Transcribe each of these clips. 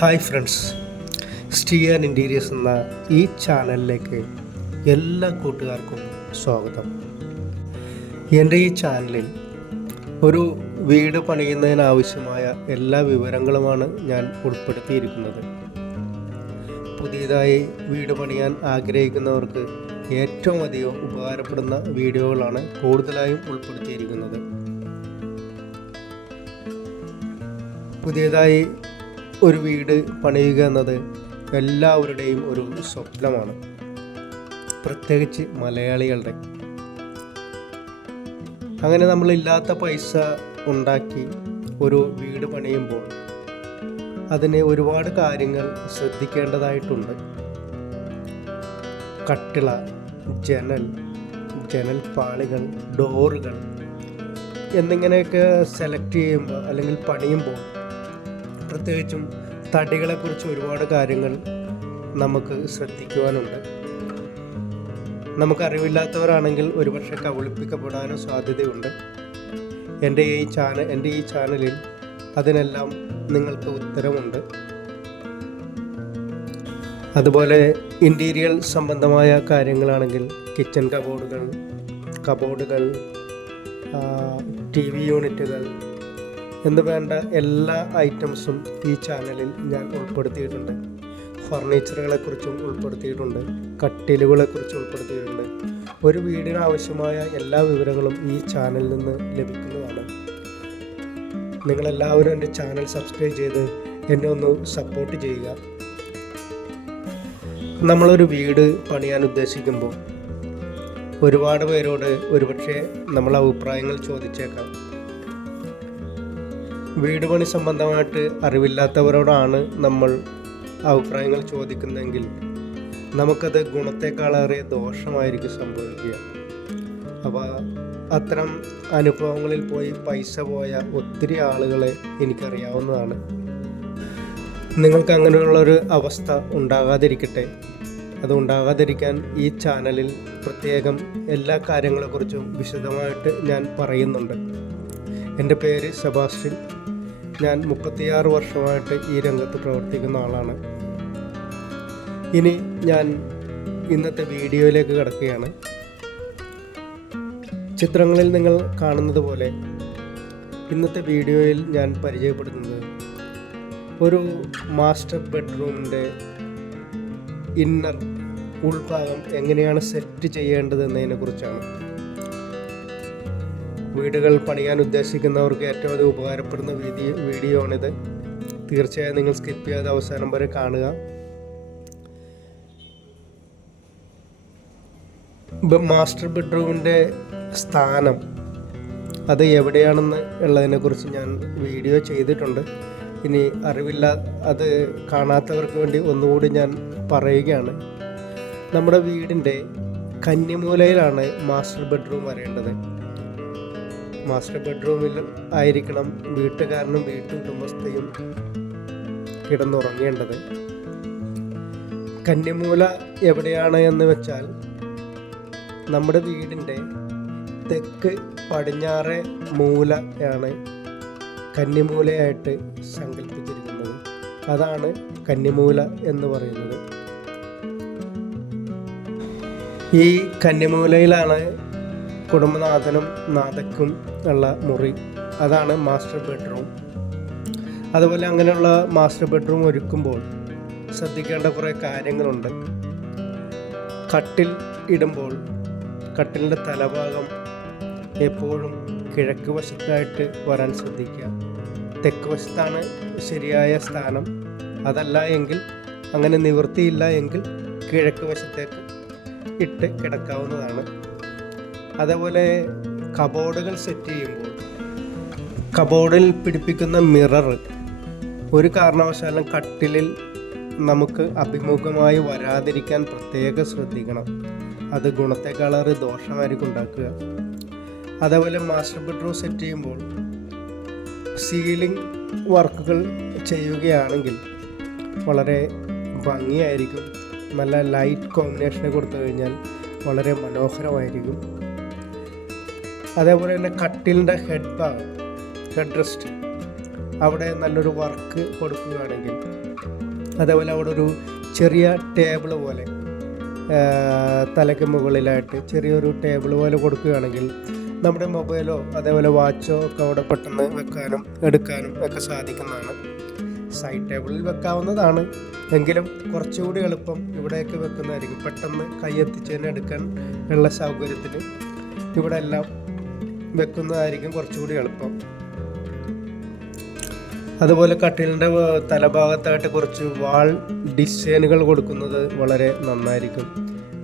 Hi friends, സ്റ്റീ and interiors എന്ന ഈ ചാനലിലേക്ക് എല്ലാ കൂട്ടുകാർക്കും സ്വാഗതം. എൻ്റെ ഈ ചാനലിൽ ഒരു വീട് പണിയുന്നതിനാവശ്യമായ എല്ലാ വിവരങ്ങളുമാണ് ഞാൻ ഉൾപ്പെടുത്തിയിരിക്കുന്നത്. പുതിയതായി വീട് പണിയാൻ ആഗ്രഹിക്കുന്നവർക്ക് ഏറ്റവും അധികം ഉപകാരപ്പെടുന്ന വീഡിയോകളാണ് കൂടുതലായും ഉൾപ്പെടുത്തിയിരിക്കുന്നത്. പുതിയതായി ഒരു വീട് പണിയുക എന്നത് എല്ലാവരുടെയും ഒരു സ്വപ്നമാണ്, പ്രത്യേകിച്ച് മലയാളികളുടെ. അങ്ങനെ നമ്മളില്ലാത്ത പൈസ ഉണ്ടാക്കി ഒരു വീട് പണിയുമ്പോൾ അതിന് ഒരുപാട് കാര്യങ്ങൾ ശ്രദ്ധിക്കേണ്ടതായിട്ടുണ്ട്. കട്ടിള, ജനൽ പാളികൾ, ഡോറുകൾ എന്നിങ്ങനെയൊക്കെ സെലക്ട് ചെയ്യുമ്പോൾ അല്ലെങ്കിൽ പണിയുമ്പോൾ പ്രത്യേകിച്ചും തടികളെക്കുറിച്ച് ഒരുപാട് കാര്യങ്ങൾ നമുക്ക് ശ്രദ്ധിക്കുവാനുണ്ട്. നമുക്കറിവില്ലാത്തവരാണെങ്കിൽ ഒരുപക്ഷെ കബളിപ്പിക്കപ്പെടാനും സാധ്യതയുണ്ട്. എൻ്റെ ഈ ചാനലിൽ അതിനെല്ലാം നിങ്ങൾക്ക് ഉത്തരമുണ്ട്. അതുപോലെ ഇൻറ്റീരിയർ സംബന്ധമായ കാര്യങ്ങളാണെങ്കിൽ കിച്ചൺ കബോർഡുകൾ, TV യൂണിറ്റുകൾ എന്ന് വേണ്ട എല്ലാ ഐറ്റംസും ഈ ചാനലിൽ ഞാൻ ഉൾപ്പെടുത്തിയിട്ടുണ്ട്. ഫർണിച്ചറുകളെക്കുറിച്ചും ഉൾപ്പെടുത്തിയിട്ടുണ്ട്, കട്ടിലുകളെക്കുറിച്ചും ഉൾപ്പെടുത്തിയിട്ടുണ്ട്. ഒരു വീടിന് ആവശ്യമായ എല്ലാ വിവരങ്ങളും ഈ ചാനലിൽ നിന്ന് ലഭിക്കുന്നതാണ്. നിങ്ങളെല്ലാവരും എൻ്റെ ചാനൽ സബ്സ്ക്രൈബ് ചെയ്ത് എന്നെ ഒന്ന് സപ്പോർട്ട് ചെയ്യുക. നമ്മളൊരു വീട് പണിയാൻ ഉദ്ദേശിക്കുമ്പോൾ ഒരുപാട് പേരോട് ഒരുപക്ഷെ നമ്മൾ അഭിപ്രായങ്ങൾ ചോദിച്ചേക്കാം. വീട് പണി സംബന്ധമായിട്ട് അറിവില്ലാത്തവരോടാണ് നമ്മൾ അഭിപ്രായങ്ങൾ ചോദിക്കുന്നതെങ്കിൽ നമുക്കത് ഗുണത്തെക്കാളേറെ ദോഷമായിരിക്കും സംഭവിക്കുക. അപ്പോൾ അത്തരം അനുഭവങ്ങളിൽ പോയി പൈസ പോയ ഒത്തിരി ആളുകളെ എനിക്കറിയാവുന്നതാണ്. നിങ്ങൾക്ക് അങ്ങനെയുള്ളൊരു അവസ്ഥ ഉണ്ടാകാതിരിക്കട്ടെ. അത് ഉണ്ടാകാതിരിക്കാൻ ഈ ചാനലിൽ പ്രത്യേകം എല്ലാ കാര്യങ്ങളെക്കുറിച്ചും വിശദമായിട്ട് ഞാൻ പറയുന്നുണ്ട്. എൻ്റെ പേര് സെബാസ്റ്റ്യൻ. ഞാൻ 36 വർഷമായിട്ട് ഈ രംഗത്ത് പ്രവർത്തിക്കുന്ന ആളാണ്. ഇനി ഞാൻ ഇന്നത്തെ വീഡിയോയിലേക്ക് കടക്കുകയാണ്. ചിത്രങ്ങളിൽ നിങ്ങൾ കാണുന്നത് പോലെ ഇന്നത്തെ വീഡിയോയിൽ ഞാൻ പരിചയപ്പെടുത്തുന്നത് ഒരു മാസ്റ്റർ ബെഡ്റൂമിൻ്റെ ഇന്നർ ഉൾഭാഗം എങ്ങനെയാണ് സെറ്റ് ചെയ്യേണ്ടത് എന്നതിനെക്കുറിച്ചാണ്. വീടുകൾ പണിയാൻ ഉദ്ദേശിക്കുന്നവർക്ക് ഏറ്റവും അധികം ഉപകാരപ്പെടുന്ന വീഡിയോ ആണിത്. തീർച്ചയായും നിങ്ങൾ സ്കിപ്പ് ചെയ്യാതെ അവസാനം വരെ കാണുക. മാസ്റ്റർ ബെഡ്റൂമിൻ്റെ സ്ഥാനം അത് എവിടെയാണെന്ന് ഉള്ളതിനെക്കുറിച്ച് ഞാൻ വീഡിയോ ചെയ്തിട്ടുണ്ട്. ഇനി അത് കാണാത്തവർക്ക് വേണ്ടി ഒന്നുകൂടി ഞാൻ പറയുകയാണ്. നമ്മുടെ വീടിൻ്റെ കന്നിമൂലയിലാണ് മാസ്റ്റർ ബെഡ്റൂം വരേണ്ടത്. മാസ്റ്റർ ബെഡ്റൂമിൽ ആയിരിക്കണം വീട്ടുകാരനും വീട്ടുടമസ്ഥയും കിടന്നുറങ്ങേണ്ടത്. കന്നിമൂല എവിടെയാണ് എന്ന് വെച്ചാൽ നമ്മുടെ വീടിൻ്റെ തെക്ക് പടിഞ്ഞാറേ മൂലയാണ് കന്നിമൂലയായിട്ട് സങ്കല്പിച്ചിരിക്കുന്നത്. അതാണ് കന്നിമൂല എന്ന് പറയുന്നത്. ഈ കന്നിമൂലയിലാണ് കുടുംബനാഥനും നാഥയ്ക്കും ഉള്ള മുറി. അതാണ് മാസ്റ്റർ ബെഡ്റൂം. അതുപോലെ അങ്ങനെയുള്ള മാസ്റ്റർ ബെഡ്റൂം ഒരുക്കുമ്പോൾ ശ്രദ്ധിക്കേണ്ട കുറേ കാര്യങ്ങളുണ്ട്. കട്ടിൽ ഇടുമ്പോൾ കട്ടിലിൻ്റെ തലഭാഗം എപ്പോഴും കിഴക്ക് വശത്തായിട്ട് വരാൻ ശ്രദ്ധിക്കുക. തെക്ക് വശത്താണ് ശരിയായ സ്ഥാനം. അതല്ല എങ്കിൽ, അങ്ങനെ നിവൃത്തിയില്ല എങ്കിൽ കിഴക്ക് വശത്തേക്ക് ഇട്ട് കിടക്കാവുന്നതാണ്. അതേപോലെ കബോർഡുകൾ സെറ്റ് ചെയ്യുമ്പോൾ കബോർഡിൽ പിടിപ്പിക്കുന്ന മിറർ ഒരു കാരണവശാലും കട്ടിലിൽ നമുക്ക് അഭിമുഖമായി വരാതിരിക്കാൻ പ്രത്യേകം ശ്രദ്ധിക്കണം. അത് ഗുണത്തെക്കാളേറെ ദോഷമായിരിക്കും ഉണ്ടാക്കുക. അതേപോലെ മാസ്റ്റർ ബെഡ്റൂം സെറ്റ് ചെയ്യുമ്പോൾ സീലിംഗ് വർക്കുകൾ ചെയ്യുകയാണെങ്കിൽ വളരെ ഭംഗിയായിരിക്കും. നല്ല ലൈറ്റ് കോമ്പിനേഷനെ കൊടുത്തു കഴിഞ്ഞാൽ വളരെ മനോഹരമായിരിക്കും. അതേപോലെ തന്നെ കട്ടിലിൻ്റെ ഹെഡ് റെസ്റ്റ് അവിടെ നല്ലൊരു വർക്ക് കൊടുക്കുകയാണെങ്കിൽ അതേപോലെ അവിടെ ഒരു ചെറിയ ടേബിൾ പോലെ തലയ്ക്ക് മുകളിലായിട്ട് ചെറിയൊരു ടേബിൾ പോലെ കൊടുക്കുകയാണെങ്കിൽ നമ്മുടെ മൊബൈലോ അതേപോലെ വാച്ചോ ഒക്കെ അവിടെ പെട്ടെന്ന് വെക്കാനും എടുക്കാനും ഒക്കെ സാധിക്കുന്നതാണ്. സൈഡ് ടേബിളിൽ വെക്കാവുന്നതാണ്, എങ്കിലും കുറച്ചുകൂടി എളുപ്പം ഇവിടെയൊക്കെ വെക്കുന്നതായിരിക്കും. പെട്ടെന്ന് കൈയെത്തിച്ച് തന്നെ എടുക്കാൻ ഉള്ള സൗകര്യത്തിന് ഇവിടെ എല്ലാം വെക്കുന്നതായിരിക്കും കുറച്ചുകൂടി എളുപ്പം. അതുപോലെ കട്ടിലിൻ്റെ തലഭാഗത്തായിട്ട് കുറച്ച് വാൾ ഡിസൈനുകൾ കൊടുക്കുന്നത് വളരെ നന്നായിരിക്കും.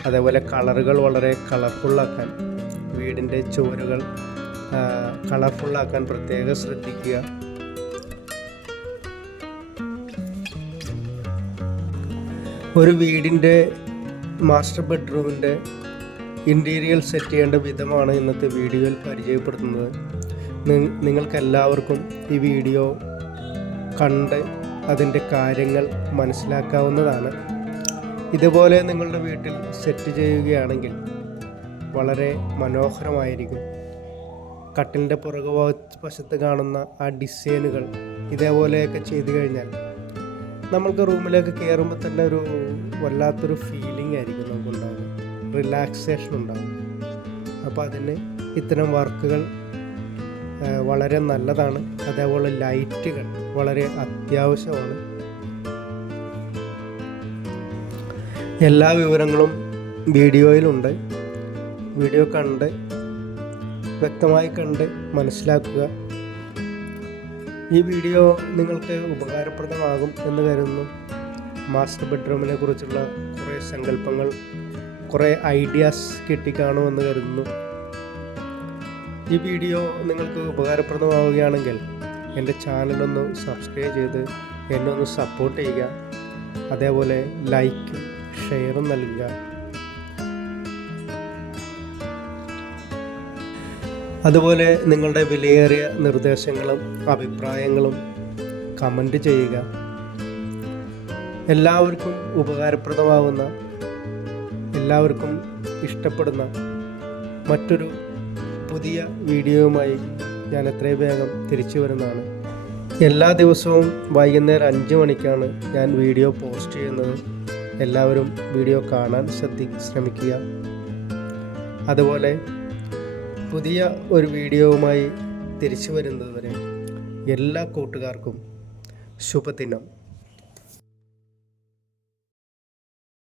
അതേപോലെ കളറുകൾ വളരെ കളർഫുള്ളാക്കാൻ, വീടിൻ്റെ ചുവരുകൾ കളർഫുള്ളാക്കാൻ പ്രത്യേകം ശ്രദ്ധിക്കുക. ഒരു വീടിൻ്റെ മാസ്റ്റർ ബെഡ്റൂമിൻ്റെ ഇൻറ്റീരിയർ സെറ്റ് ചെയ്യേണ്ട വിധമാണ് ഇന്നത്തെ വീഡിയോയിൽ പരിചയപ്പെടുത്തുന്നത്. നിങ്ങൾക്കെല്ലാവർക്കും ഈ വീഡിയോ കണ്ട് അതിൻ്റെ കാര്യങ്ങൾ മനസ്സിലാക്കാവുന്നതാണ്. ഇതുപോലെ നിങ്ങളുടെ വീട്ടിൽ സെറ്റ് ചെയ്യുകയാണെങ്കിൽ വളരെ മനോഹരമായിരിക്കും. കട്ടിലിൻ്റെ പുറകുവശത്ത് കാണുന്ന ആ ഡിസൈനുകൾ ഇതേപോലെയൊക്കെ ചെയ്തു കഴിഞ്ഞാൽ നമ്മൾക്ക് റൂമിലേക്ക് കയറുമ്പോൾ തന്നെ ഒരു വല്ലാത്തൊരു ഫീലിംഗ് ആയിരിക്കും നമുക്കുണ്ടാകുന്നത്, റിലാക്സേഷൻ ഉണ്ടാകും. അപ്പോൾ അതിന് ഇത്തരം വർക്കുകൾ വളരെ നല്ലതാണ്. അതേപോലെ ലൈറ്റുകൾ വളരെ അത്യാവശ്യമാണ്. എല്ലാ വിവരങ്ങളും വീഡിയോയിലുണ്ട്. വീഡിയോ കണ്ട് വ്യക്തമായി കണ്ട് മനസ്സിലാക്കുക. ഈ വീഡിയോ നിങ്ങൾക്ക് ഉപകാരപ്രദമാകും എന്ന് കരുതുന്നു. മാസ്റ്റർ ബെഡ്റൂമിനെ കുറിച്ചുള്ള കുറേ സങ്കല്പങ്ങൾ, കുറേ ഐഡിയാസ് കിട്ടിക്കാണുമെന്ന് കരുതുന്നു. ഈ വീഡിയോ നിങ്ങൾക്ക് ഉപകാരപ്രദമാവുകയാണെങ്കിൽ എൻ്റെ ചാനലൊന്ന് സബ്സ്ക്രൈബ് ചെയ്ത് എന്നെ ഒന്ന് സപ്പോർട്ട് ചെയ്യുക. അതേപോലെ ലൈക്കും ഷെയറും നൽകുക. അതുപോലെ നിങ്ങളുടെ വിലയേറിയ നിർദ്ദേശങ്ങളും അഭിപ്രായങ്ങളും കമൻറ്റ് ചെയ്യുക. എല്ലാവർക്കും ഉപകാരപ്രദമാവുന്ന, എല്ലാവർക്കും ഇഷ്ടപ്പെടുന്ന മറ്റൊരു പുതിയ വീഡിയോയുമായി ഞാൻ എത്രയും വേഗം തിരിച്ചു വരുന്നതാണ്. എല്ലാ ദിവസവും വൈകുന്നേരം 5 മണിക്കാണ് ഞാൻ വീഡിയോ പോസ്റ്റ് ചെയ്യുന്നത്. എല്ലാവരും വീഡിയോ കാണാൻ ശ്രമിക്കുക. അതുപോലെ പുതിയ ഒരു വീഡിയോവുമായി തിരിച്ചു വരുന്നതുവരെ എല്ലാ കൂട്ടുകാർക്കും ശുഭദിനം.